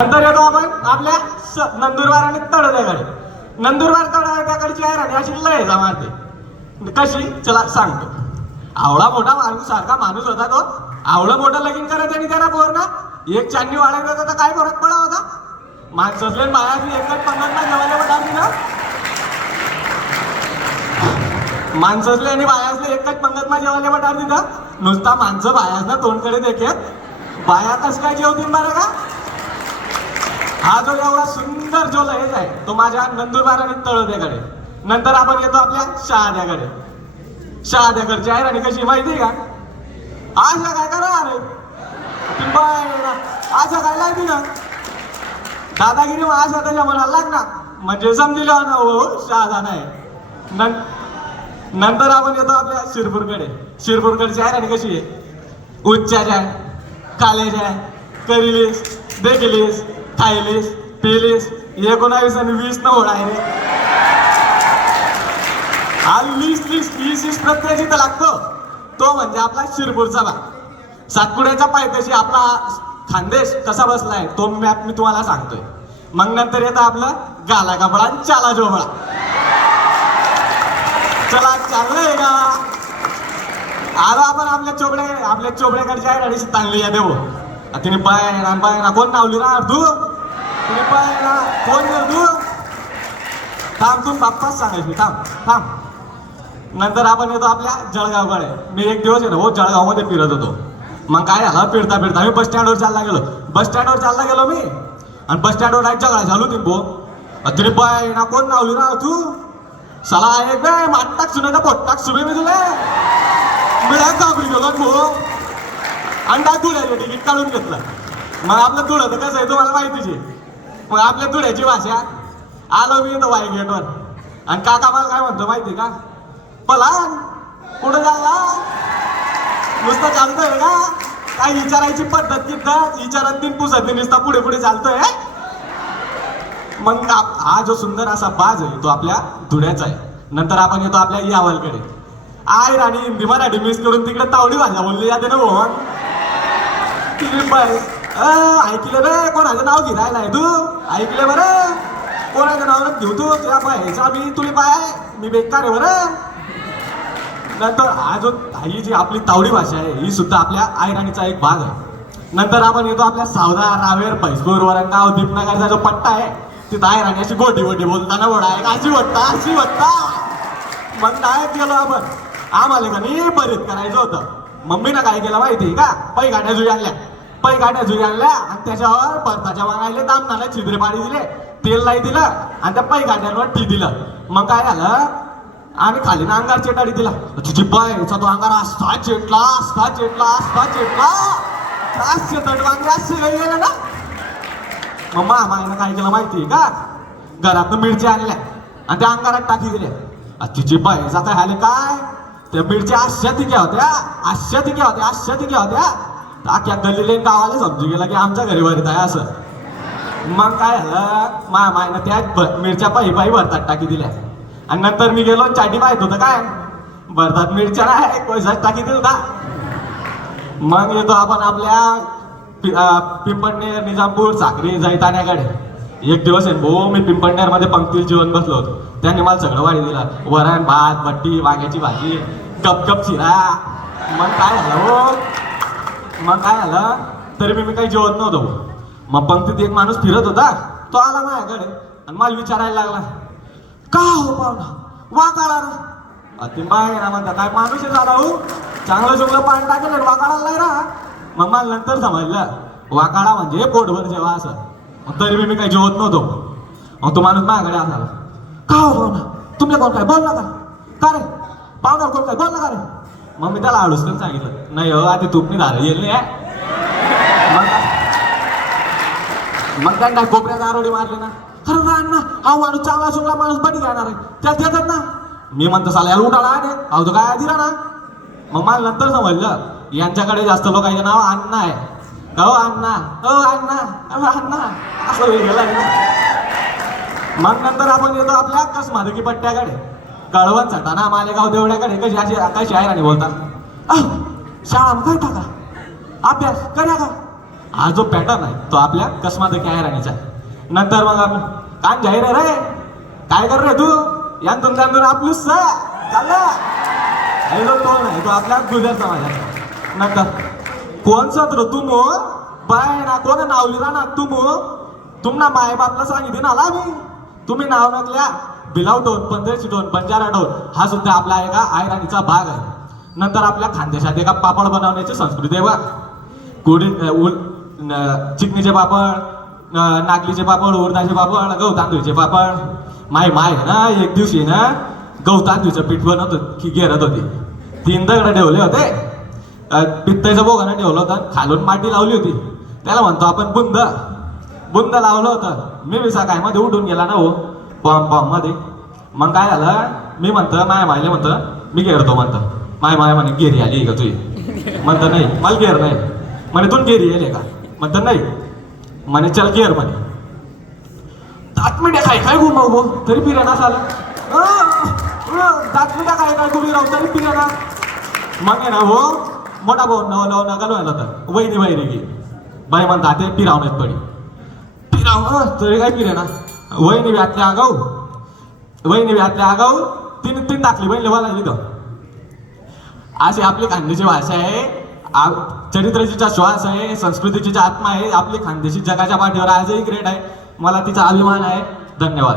नंतर येतो आपण आपल्या नंदुरबार आणि तळोद्याकडे. नंदुरबार तळोद्याकडची आहे राणी अशी लय मारते. कशी चला सांगतो. आवडा मोठा माणूस सारखा माणूस होता तो. आवडं मोठं लगीन करत आणि त्याला पोर ना एक चांदी वाढायचा होता तर काय फरक पडा होता. माणसं बायाची एकच पंगत जेवायला पडाली ना. माणसं आणि बायासले एकच पंगत मा जेवायला पडार तिथं. नुसता माणसं बायास ना तोंडकडे देखत बाया कस काय जेवतील बरं का. हा जो एवढा सुंदर जो लहेज आहे तो माझ्या नंदुरबार आणि तळोद्याकडे. नंतर आपण येतो आपल्या शहाद्याकडे. शहाद्याकडची आहे राणी कशी माहिती आहे का. आज काय करा अरे आज काय लागली ना दादागिरी आज त्याच्या मनाला लागणार म्हणजे समजिलं ना हो शहादा नाही. नंतर आपण येतो आपल्या शिरपूरकडे. शिरपूरकडची आहे राणी कशी आहे. उच्चाच आहे, कालेज आहे, करिलीस, देखीलीस, खायलीस, पिलीस, 19 आणि 20 न होणार आहे रे. हा 20 प्रत्येक जिथं लागतो तो म्हणजे आपला शिरपूरचा भाग. सातपुड्याच्या पायथ्याशी आपला खानदेश कसा बसलाय तो मॅप मी तुम्हाला सांगतोय. मग नंतर येतं आपलं गाला कपडा आणि चाला जोबळा. चला चाललंय का. आता आपण आपल्या चोबड्याकडच्या आहे आणि तांगली या देऊ. तिने पाय ना कोण नावली ना तू. तिने पाय ना कोण तू थांब तू बाप्पाच सांगायची थांब. नंतर आपण येतो आपल्या जळगावकडे. मी एक दिवस आहे ना हो जळगावमध्ये फिरत होतो. मग काय झालं फिरता मी बस स्टँडवर चालला गेलो मी. आणि बस स्टँडवर नाही जगळा झालो ती भो. तिने पाय ना कोण नावली ना तू. सला एक बे माटटाक सुने का पोटटाक सुबे मी तुला मी घाबरी गेलो भो. अंडा धुळ्याचे तिकीट काढून घेतलं. मग आपलं धुळं तर कसं आहे तुम्हाला माहितीच आहे. मग आपल्या धुळ्याची भाषा आलो मी इथं वाई गेटवर. आणि काका मला काय म्हणतो माहिती का. पलान कुठं चालला नुसतं चालतोय का काय विचारायची पद्धत किती विचारात तीन पुसत नुसता पुढे चालतोय. मग हा जो सुंदर असा बाज आहे तो आपल्या धुळ्याचा आहे. नंतर आपण येतो आपल्या यावलकडे. आय राणी हिंदी मराठी मिक्स करून तिकडे तावडी भाषा बोलली जाते ना भोवन. ऐकले रे कोणाचं नाव घेरायला आहे तू. ऐकले बरं कोणाचं नाव घेऊ तू तुला पाहायचा मी तुला पाय मी बेकार आहे बरं. नंतर ही जी आपली तावडी भाषा आहे ही सुद्धा आपल्या आयराणीचा एक भाग आहे. नंतर आपण येतो आपल्या सावदा रावेर पैसपूर वरंगाव दीपनगरचा जो पट्टा आहे तिथं आयराणी अशी गोटी बोलताना बोडा आहे अशी वट्टा. मग काय केलं आपण आम्हाला का नाही बरीच करायचं होतं. मम्मीनं काय केलं माहिती का पै गाड्या जुई आणल्या आणि त्याच्यावर परताच्या वांगायले दामनाला छिद्रे पाणी दिले तेल नाही दिलं आणि त्या पै गाड्यांवर टी दिलं. मग काय झालं आम्ही खाली ना अंगार चेटाडी दिला. तुझी पायचा तो अंगार असता चेटला गेला ना. मग मामाने काय केलं माहिती का घरातून मिरच्या आणल्या आणि त्या अंगारात टाकी दिल्या. तिची पायचा काय झाले काय त्या मिरच्या अशा तिक्या होत्या अख्या गल्लीले गावाला समजू गेला की आमच्या घरी वरीत आहे असं. मग काय झालं मामाने त्या मिरच्या पायी भरतात टाकी दिल्या. आणि नंतर मी गेलो चाटी माहित होतं काय भरतात मिरच्या नाही कोयसाच टाकी दिलता. मग येतो आपण आपल्या पिंपळनेर निजामपूर साक्री जैतान्याकडे. एक दिवस आहे भाऊ मी पिंपळनेर मध्ये पंक्तीला जेवण बसलो होतो. त्यांनी मला सगळं वाढी दिलं वरण भात भट्टी वांग्याची भाजी गपगप चिरा. मग काय झालं तरी मी काही जेवत नव्हतो. मग पंक्तीत एक माणूस फिरत होता तो आला माझ्याकडे आणि मला विचारायला लागला का हो पाहुणा वाकाळा ना. ते बाहेर म्हणता काय माणूस आहे झाला हो चांगलं चुकलं पाणी टाकेल वाकाळाला नाही राहा. मग मला नंतर समजलं वाकाळा म्हणजे पोटभर जेव्हा असं. तरी मी काही जेवत नव्हतो. मग तो माणूस माझ्याकडे आला का हो पाहुणा तुमच्या कोण काय बोलला का रे पाहुणा कोण काय बोलला का रे. मग मी त्याला आडूस सांगितलं नाही हो आधी तूपनी धार येईल नाही. मग त्यांना कोपऱ्यात आरोडी मारली ना. खरं ना अण्णा हा माणूस चांगला चुकला माणूस बटी घेणार आहे त्यात येतात ना. मी म्हणतो साला याला उठाला आहे अहो तो काय दिला ना. मग मला नंतर समजलं यांच्याकडे जास्त लोकांचं नाव अण्णा आहे. अण्णा असं गेला. मग नंतर आपण येतो आपल्या कसमादकी पट्ट्याकडे. कळवण सटाणा मालेगाव देवड्याकडे कशी आहे आणि बोलतात शाळा काय टाका अभ्यास करा का हा जो पॅटर्न आहे तो आपल्या कसमादेखी आहे राणीचा. नंतर मग आपण कान जाहीर आहे रे, काय कर रे तू यांतून त्यांतून आपलूस चालला हे जो टोन आहे तो आपल्या गुजर समाजाचा. नंतर कोणचा तर तुम बाय ना कोण नावली ना तुम तुमना माय बापला सांगितले ना आला मी तुम्ही नाव नकल्या बिलाव टोन, पंधराची टोन, बंजारा टोन हा सुद्धा आपला एका आयराणीचा भाग आहे. नंतर आपल्या खानदेशात एका पापड बनवण्याची संस्कृती आहे बघ. कोडी चिकनीचे पापड, नागलीचे पापड, उडदाचे पापड, गहू तांदूळचे पापड. माय ना एक दिवशी ना गहू तांदूळचं पीठ बनवत की घेरत होती. 3 दगड ठेवले होते, पित्ताचं बोगानं ठेवलं होतं, खालून माती लावली होती. त्याला म्हणतो आपण बुंद लावलं होतं. मी विसा काय मध्ये उठून गेला ना हो पॉम मध्ये. मग काय झालं, मी म्हणतं माय मायले म्हणतं मी घेरतो म्हणतं. माय म्हणे गेरी आली का तुझी? म्हणतं नाही मला गेर नाही. म्हणे तू गेरी येईल का? म्हणतं नाही. म्हणे चल गेर म्हणे. 7 मिनिटं काय घुमाव तरी पिऱ्याना झालं. 7 मिनिटं काय तुम्ही राहू तरी पिऱ्याना. मग आहे ना हो मोठा भाऊ नवं घालवायला होता वहिनी गे बाई म्हणता ते पिरावण्यात पडी पिराव तरी काय पिरे ना. वहिनी व्यातल्या आगाऊ तीन टाकली बहिणी मला लिहिलं. अशी आपली खानदेशी भाषा आहे, चरित्राची श्वास आहे, संस्कृतीची आत्मा आहे. आपली खानदेशी जगाच्या पाठीवर आजही ग्रेट आहे. मला तिचा अभिमान आहे. धन्यवाद.